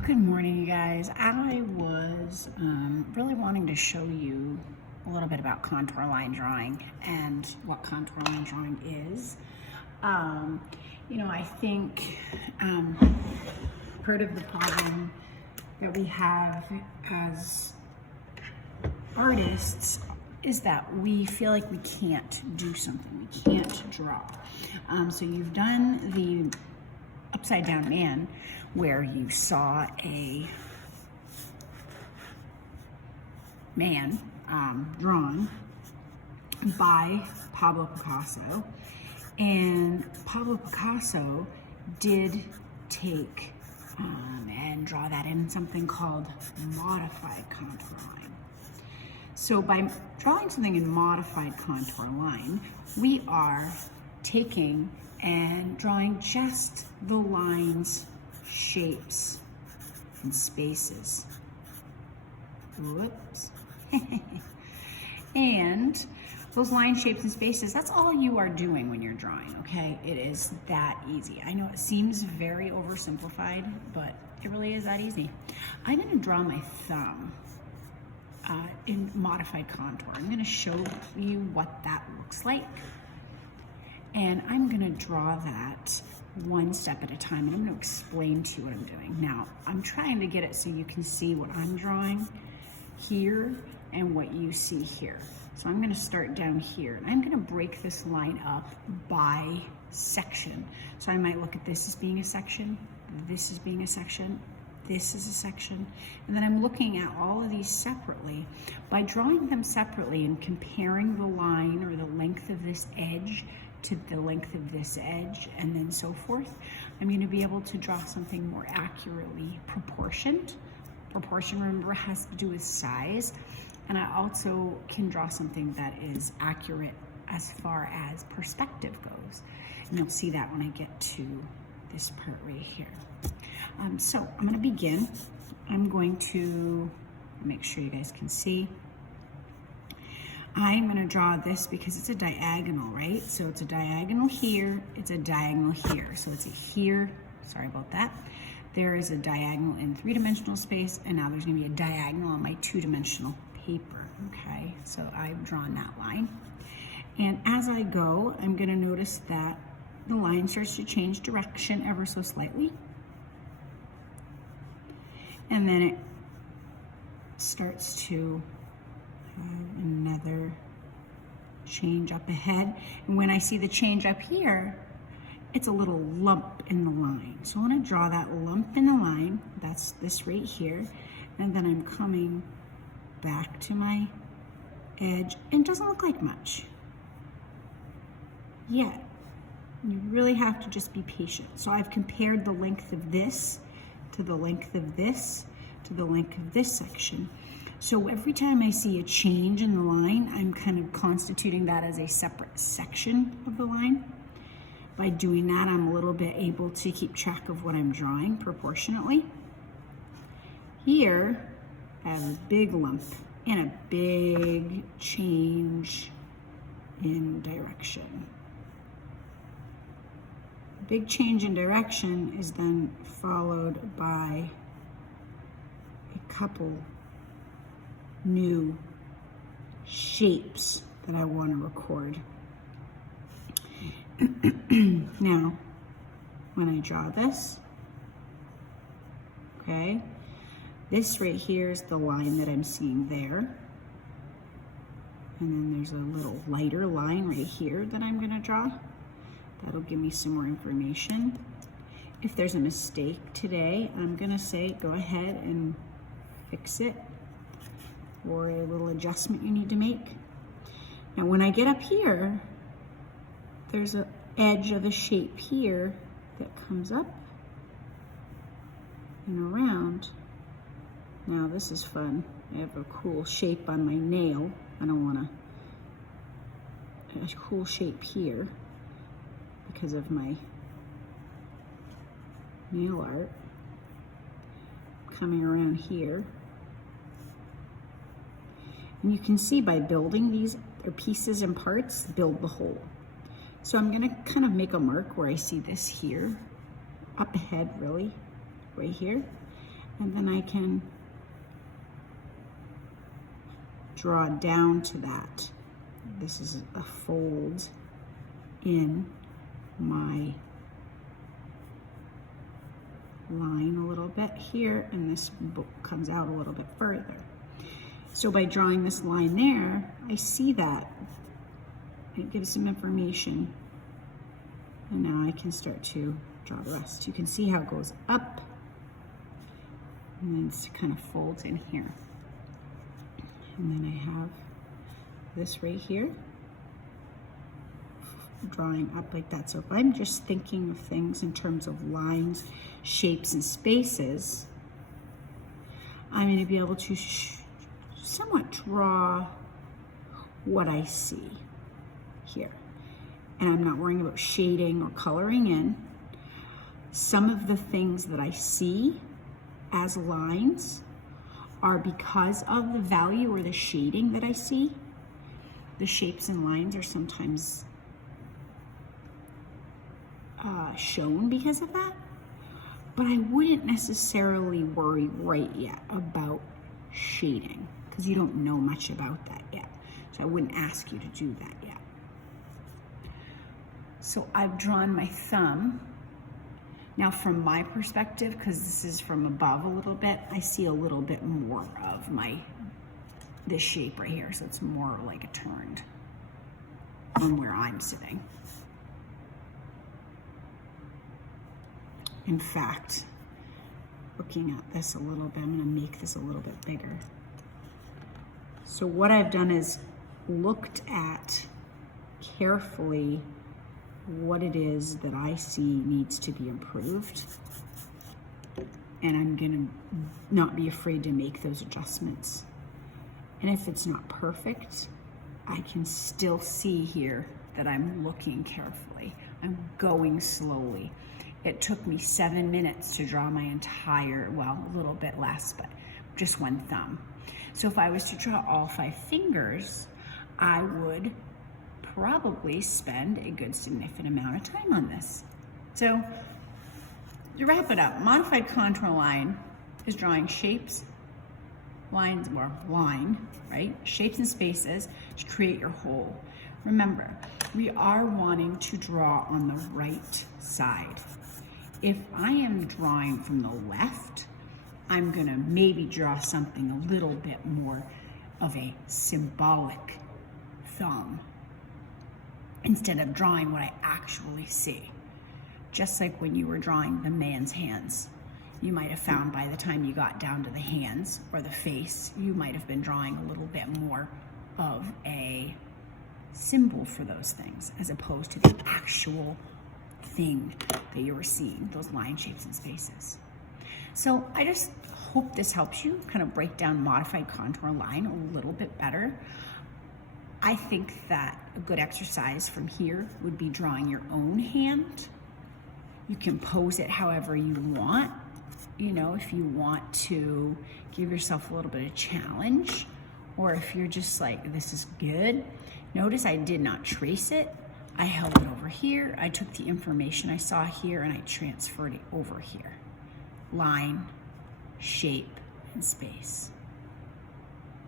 Well, good morning, you guys. I was really wanting to show you a little bit about contour line drawing and what contour line drawing is. I think part of the problem that we have as artists is that we feel like we can't do something, we can't draw. So you've done the upside down man where you saw a man drawn by Pablo Picasso, and Pablo Picasso did take and draw that in something called modified contour line. So by drawing something in modified contour line, we are taking and drawing just the lines, shapes, and spaces. Whoops. And those line shapes and spaces, that's all you are doing when you're drawing, okay? It is that easy. I know it seems very oversimplified, but it really is that easy. I'm gonna draw my thumb in modified contour. I'm gonna show you what that looks like. And I'm gonna draw that one step at a time, and I'm gonna explain to you what I'm doing. Now, I'm trying to get it so you can see what I'm drawing here and what you see here. So I'm gonna start down here, and I'm gonna break this line up by section. So I might look at this as being a section, this as being a section, this is a section, and then I'm looking at all of these separately. By drawing them separately and comparing the line or the length of this edge to the length of this edge and then so forth, I'm going to be able to draw something more accurately proportioned. Proportion, remember, has to do with size, and I also can draw something that is accurate as far as perspective goes. And you'll see that when I get to this part right here. So I'm going to begin. I'm going to make sure you guys can see. I'm going to draw this because it's a diagonal, right? So it's a diagonal here, it's a diagonal here. So it's a here, sorry about that. There is a diagonal in three-dimensional space, and now there's going to be a diagonal on my two-dimensional paper, okay? So I've drawn that line. And as I go, I'm going to notice that the line starts to change direction ever so slightly. And then it starts to another change up ahead. And when I see the change up here, it's a little lump in the line. So I want to draw that lump in the line. That's this right here. And then I'm coming back to my edge, and it doesn't look like much yet. You really have to just be patient. So I've compared the length of this to the length of this to the length of this section. So every time I see a change in the line, I'm kind of constituting that as a separate section of the line. By doing that, I'm a little bit able to keep track of what I'm drawing proportionately. Here, I have a big lump and a big change in direction. Big change in direction is then followed by a couple new shapes that I want to record. Now, when I draw this, okay, this right here is the line that I'm seeing there. And then there's a little lighter line right here that I'm going to draw. That'll give me some more information. If there's a mistake today, I'm going to say go ahead and fix it, or a little adjustment you need to make. Now when I get up here, there's an edge of a shape here that comes up and around. Now this is fun. I have a cool shape on my nail. I don't want a cool shape here because of my nail art. Coming around here. And you can see by building these pieces and parts, build the whole. So I'm gonna kind of make a mark where I see this here, up ahead really, right here. And then I can draw down to that. This is a fold in my line a little bit here, and this book comes out a little bit further. So by drawing this line there, I see that. It gives some information. And now I can start to draw the rest. You can see how it goes up, and then it kind of folds in here. And then I have this right here, drawing up like that. So if I'm just thinking of things in terms of lines, shapes, and spaces, I'm going to be able to somewhat draw what I see here. And I'm not worrying about shading or coloring in. Some of the things that I see as lines are because of the value or the shading that I see. The shapes and lines are sometimes shown because of that, but I wouldn't necessarily worry right yet about shading because you don't know much about that yet. So I wouldn't ask you to do that yet. So I've drawn my thumb. Now from my perspective, because this is from above a little bit, I see a little bit more of this shape right here. So it's more like a turned on where I'm sitting. In fact, looking at this a little bit, I'm going to make this a little bit bigger. So what I've done is looked at carefully what it is that I see needs to be improved. And I'm going to not be afraid to make those adjustments. And if it's not perfect, I can still see here that I'm looking carefully. I'm going slowly. It took me 7 minutes to draw my entire, well, a little bit less, but just one thumb. So if I was to draw all 5 fingers, I would probably spend a good significant amount of time on this. So to wrap it up, modified contour line is drawing shapes, lines, or line, right? Shapes and spaces to create your whole. Remember, we are wanting to draw on the right side. If I am drawing from the left, I'm gonna maybe draw something a little bit more of a symbolic thumb instead of drawing what I actually see. Just like when you were drawing the man's hands, you might have found by the time you got down to the hands or the face, you might have been drawing a little bit more of a symbol for those things as opposed to the actual thing that you were seeing, those line shapes and spaces. So I just hope this helps you kind of break down modified contour line a little bit better. I think that a good exercise from here would be drawing your own hand. You can pose it however you want. You know, if you want to give yourself a little bit of challenge, or if you're just like, this is good. Notice I did not trace it. I held it over here. I took the information I saw here and I transferred it over here. Line, shape, and space.